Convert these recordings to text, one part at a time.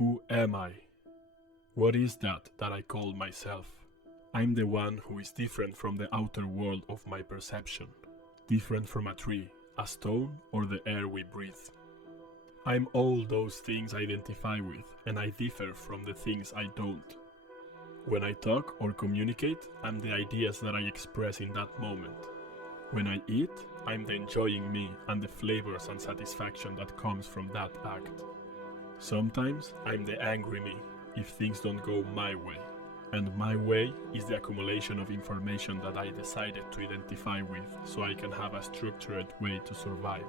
Who am I? What is that I call myself? I'm the one who is different from the outer world of my perception, different from a tree, a stone, or the air we breathe. I'm all those things I identify with, and I differ from the things I don't. When I talk or communicate, I'm the ideas that I express in that moment. When I eat, I'm the enjoying me and the flavors and satisfaction that comes from that act. Sometimes I'm the angry me if things don't go my way, and my way is the accumulation of information that I decided to identify with so I can have a structured way to survive.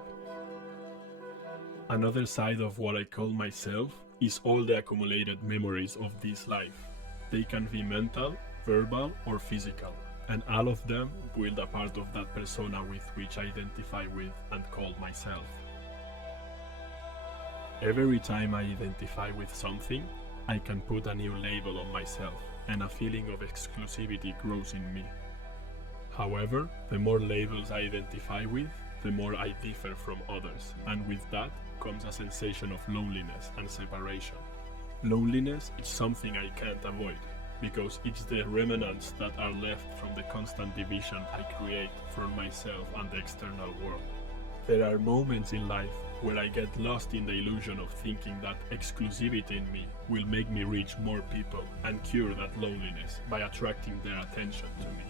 Another side of what I call myself is all the accumulated memories of this life. They can be mental, verbal, or physical, and all of them build a part of that persona with which I identify with and call myself. Every time I identify with something, I can put a new label on myself, and a feeling of exclusivity grows in me. However, the more labels I identify with, the more I differ from others, and with that comes a sensation of loneliness and separation. Loneliness is something I can't avoid, because it's the remnants that are left from the constant division I create from myself and the external world. There are moments in life where I get lost in the illusion of thinking that exclusivity in me will make me reach more people and cure that loneliness by attracting their attention to me.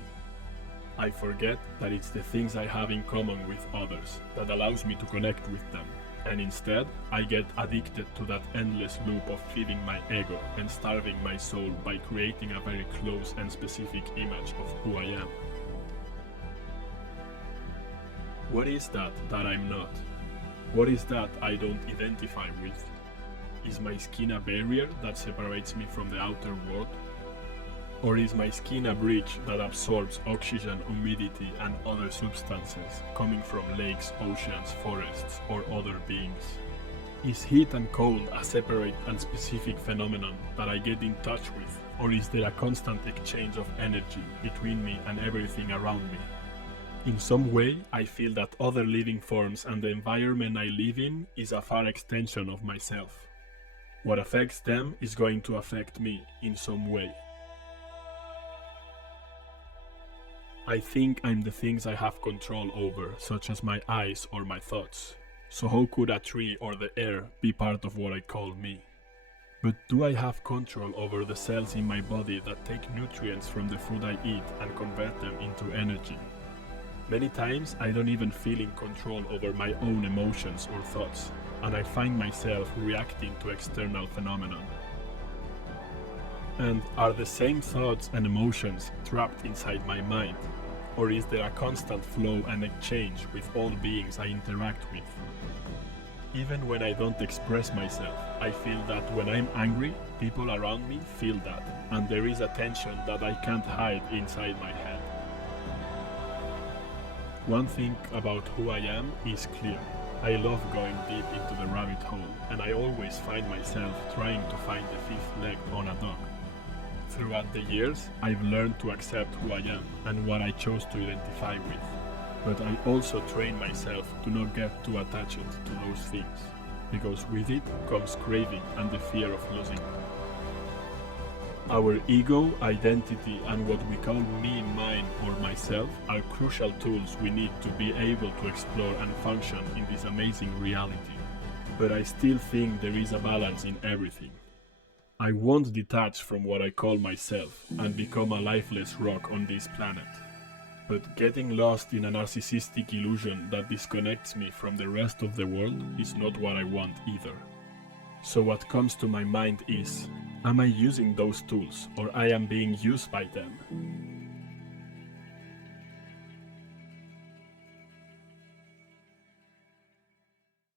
I forget that it's the things I have in common with others that allows me to connect with them, and instead I get addicted to that endless loop of feeding my ego and starving my soul by creating a very close and specific image of who I am. What is that I'm not? What is that I don't identify with? Is my skin a barrier that separates me from the outer world? Or is my skin a bridge that absorbs oxygen, humidity, and other substances coming from lakes, oceans, forests, or other beings? Is heat and cold a separate and specific phenomenon that I get in touch with? Or is there a constant exchange of energy between me and everything around me? In some way, I feel that other living forms and the environment I live in is a far extension of myself. What affects them is going to affect me in some way. I think I'm the things I have control over, such as my eyes or my thoughts. So how could a tree or the air be part of what I call me? But do I have control over the cells in my body that take nutrients from the food I eat and convert them into energy? Many times I don't even feel in control over my own emotions or thoughts, and I find myself reacting to external phenomena. And are the same thoughts and emotions trapped inside my mind? Or is there a constant flow and exchange with all beings I interact with? Even when I don't express myself, I feel that when I'm angry, people around me feel that, and there is a tension that I can't hide inside my head. One thing about who I am is clear. I love going deep into the rabbit hole, and I always find myself trying to find the fifth leg on a dog. Throughout the years, I've learned to accept who I am and what I chose to identify with. But I also train myself to not get too attached to those things, because with it comes craving and the fear of losing. Our ego, identity, and what we call me, mine, or myself are crucial tools we need to be able to explore and function in this amazing reality. But I still think there is a balance in everything. I won't detach from what I call myself and become a lifeless rock on this planet. But getting lost in a narcissistic illusion that disconnects me from the rest of the world is not what I want either. So what comes to my mind is, am I using those tools, or I am being used by them?